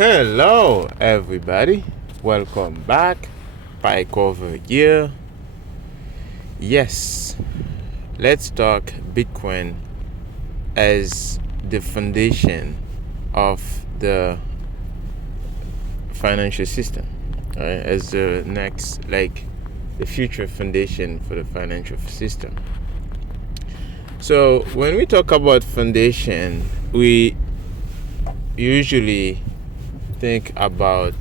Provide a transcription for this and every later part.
Hello, everybody. Welcome back. Pike over here. Yes, let's talk Bitcoin as the foundation of the financial system, right? As the next, the future foundation for the financial system. So, when we talk about foundation, we usually think about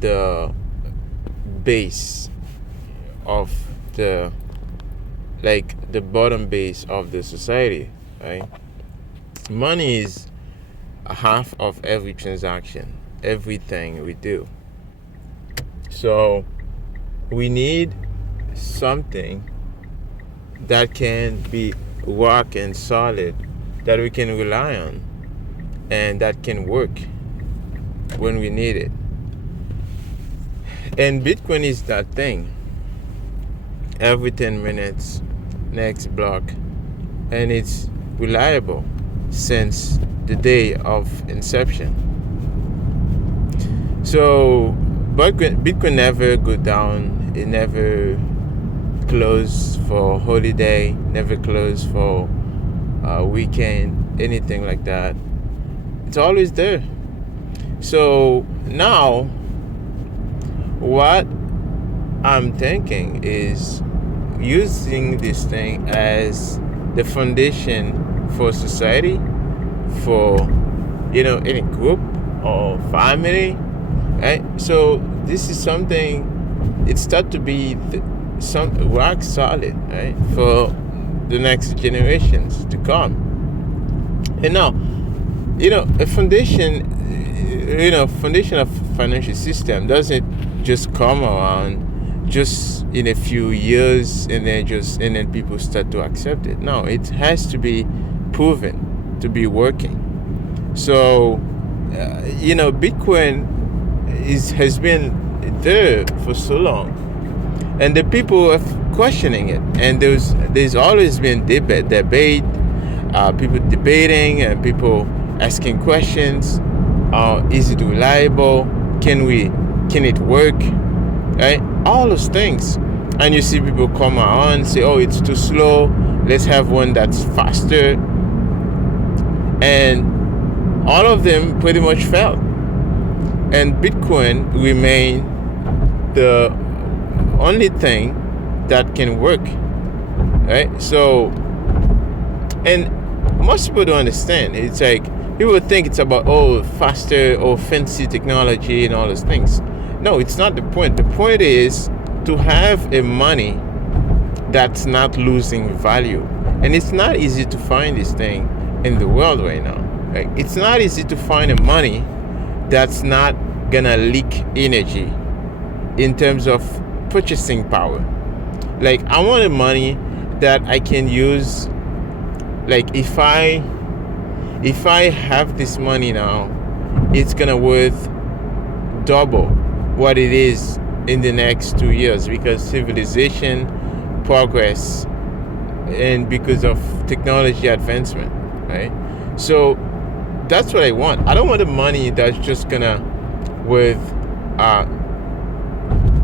the base of the bottom base of the society, right? Money is half of every transaction, everything we do. So we need something that can be rock and solid, that we can rely on, and that can work when we need it. And Bitcoin is that thing. Every 10 minutes, next block, and it's reliable since the day of inception. So Bitcoin never go down. It never close for holiday, never close for weekend, anything like that. It's always there. So now what I'm thinking is using this thing as the foundation for society, for any group or family, right? So this is something, it start to be some rock solid, right, for the next generations to come. And now a foundation of financial system doesn't just come around just in a few years and then people start to accept it. No, it has to be proven to be working. So Bitcoin has been there for so long, and the people are questioning it, and there's always been debate, people debating and people asking questions. Is it reliable? Can it work? Right? All those things. And you see people come around and say, oh, it's too slow. Let's have one that's faster. And all of them pretty much failed. And Bitcoin remain the only thing that can work. Right? So, and most people don't understand. It's like, people think it's about faster or fancy technology and all those things. No, it's not the point. The point is to have a money that's not losing value. And it's not easy to find this thing in the world right now. Like, it's not easy to find a money that's not gonna leak energy in terms of purchasing power. Like, I want a money that I can use. Like, if I have this money now, it's gonna worth double what it is in the next 2 years, because civilization progress and because of technology advancement, right? So that's what I want. I don't want a money that's just gonna worth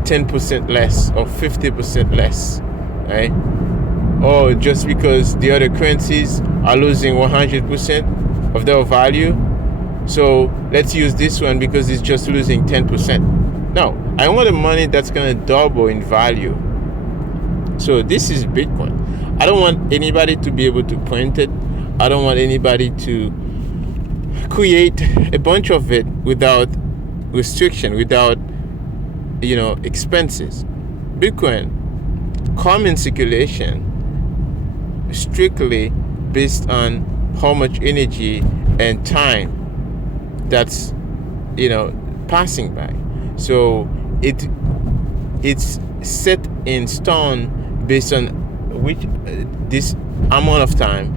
10% less or 50% less, right? Or just because the other currencies are losing 100% of their value, so let's use this one because it's just losing 10%. No, I want a money that's gonna double in value. So this is Bitcoin. I don't want anybody to be able to print it. I don't want anybody to create a bunch of it without restriction, without expenses. Bitcoin come in circulation strictly based on how much energy and time that's passing by. So it's set in stone based on which this amount of time,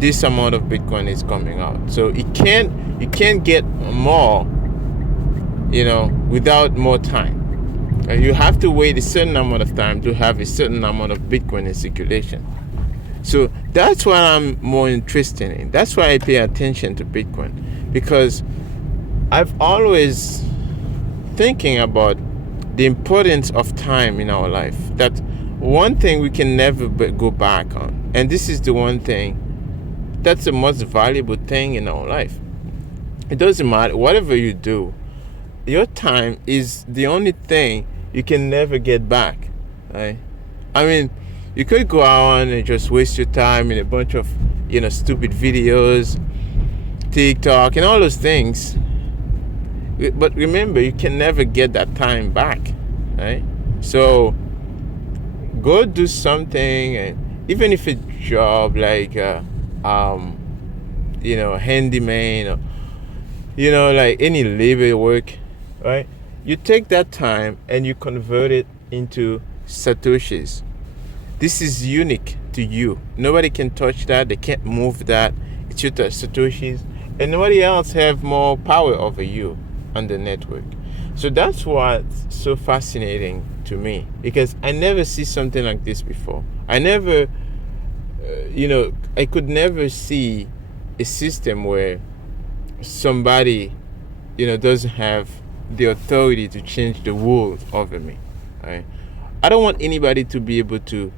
this amount of Bitcoin is coming out. So you can't get more without more time. You have to wait a certain amount of time to have a certain amount of Bitcoin in circulation. So that's what I'm more interested in. That's why I pay attention to Bitcoin, because I've always thinking about the importance of time in our life. That one thing we can never go back on, and this is the one thing that's the most valuable thing in our life. It doesn't matter whatever you do, your time is the only thing you can never get back, right? I mean, you could go on and just waste your time in a bunch of stupid videos, TikTok, and all those things. But remember, you can never get that time back, right? So go do something, and even if it's a job like handyman, or like any labor work, right? You take that time and you convert it into Satoshis. This is unique to you. Nobody can touch that. They can't move that. It's your Satoshis, and nobody else have more power over you on the network. So that's what's so fascinating to me, because I never see something like this before. I never, I could never see a system where somebody, doesn't have the authority to change the world over me. Right? I don't want anybody to be able to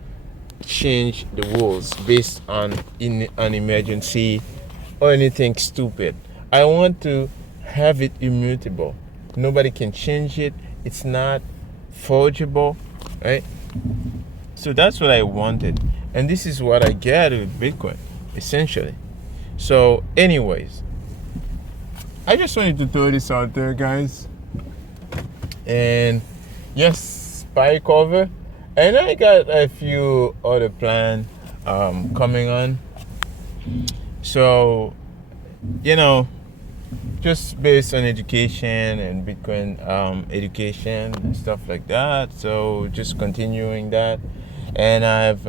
change the rules based on an emergency or anything stupid. I want to have it immutable. Nobody can change it. It's not forgeable, right? So that's what I wanted, and this is what I get with Bitcoin, essentially. So, anyways, I just wanted to throw this out there, guys. And yes, spike over. And I got a few other plans coming on. So, just based on education and Bitcoin education and stuff like that. So just continuing that. And I've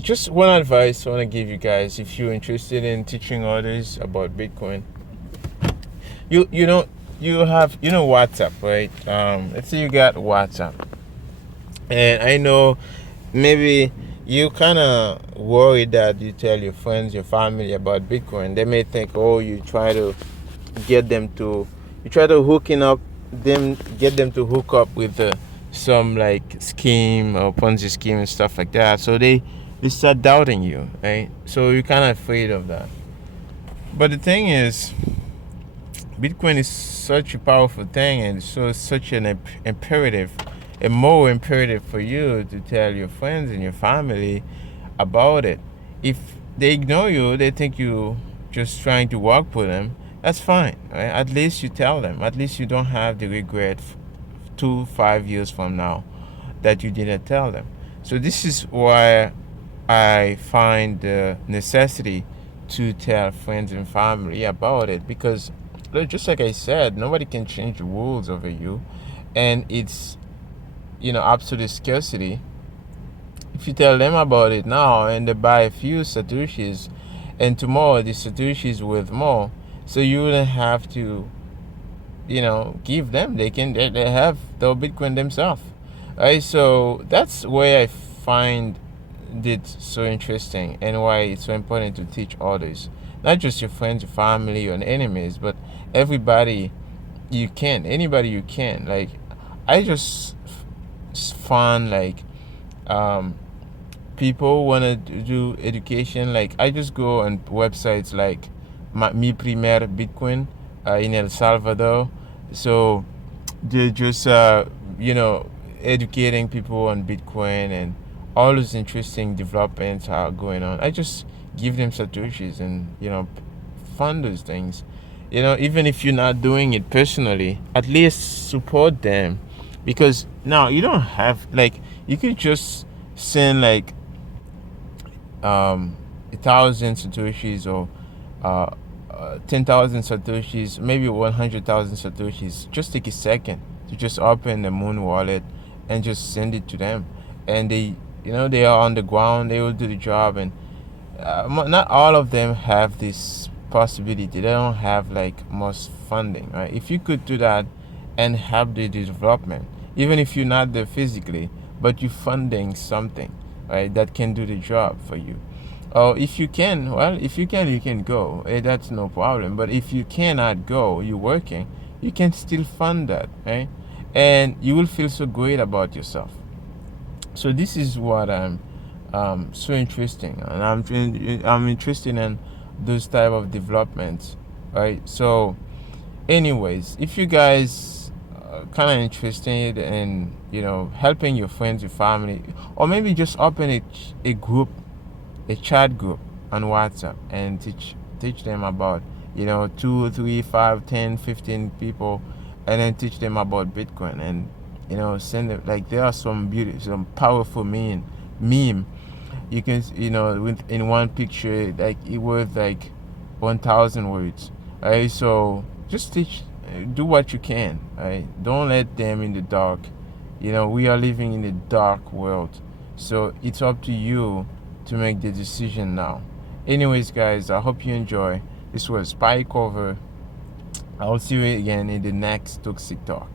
just one advice I want to give you guys. If you're interested in teaching others about Bitcoin, you have WhatsApp, right? Let's say you got WhatsApp, and I know maybe you kind of worried that you tell your friends, your family about Bitcoin. They may think, oh, you try to get them to hook up with some like scheme or Ponzi scheme and stuff like that. So they start doubting you, right? So you're kind of afraid of that. But the thing is, Bitcoin is such a powerful thing, and so it's such an imperative, a moral imperative for you to tell your friends and your family about it. If they ignore you, they think you just trying to work with them, that's fine, right? At least you tell them. At least you don't have the regret 5 years from now that you didn't tell them. So this is why I find the necessity to tell friends and family about it, because just like I said, nobody can change the rules over you, and it's absolute scarcity. If you tell them about it now and they buy a few Satoshis, and tomorrow the Satoshis worth more, so you wouldn't have to give them. They have the Bitcoin themselves, right? So that's where I find it so interesting, and why it's so important to teach others, not just your friends, your family, your enemies, but everybody anybody you can. Like, I just find like people want to do education. Like, I just go on websites like Mi Primer Bitcoin in El Salvador. So they're just educating people on Bitcoin, and all those interesting developments are going on. I just give them Satoshis and fund those things. Even if you're not doing it personally, at least support them, because now you don't have, like, you could just send like 1,000 Satoshis, or 10,000 Satoshis, maybe 100,000 Satoshis. Just take a second to just open the Moon wallet and just send it to them, and they are on the ground. They will do the job, and not all of them have this possibility. They don't have like most funding, right? If you could do that and help the development, even if you're not there physically, but you're funding something, right, that can do the job for you. Or if you can, well, if you can go. That's no problem. But if you cannot go, you're working, you can still fund that, right? And you will feel so great about yourself. So this is what I'm so interesting, and I'm interested in those type of developments, right? So, anyways, if you guys kind of interested in helping your friends, your family, or maybe just open a group, a chat group on WhatsApp, and teach them about 2, 3, 5, 10, 15 people, and then teach them about Bitcoin, and send them, like, there are some powerful meme you can with in one picture, like it worth like 1,000 words. Right? So just do what you can. Right? Don't let them in the dark. We are living in a dark world, so it's up to you to make the decision now. Anyways, guys, I hope you enjoy. This was Spike Over. I'll see you again in the next Toxic Talk.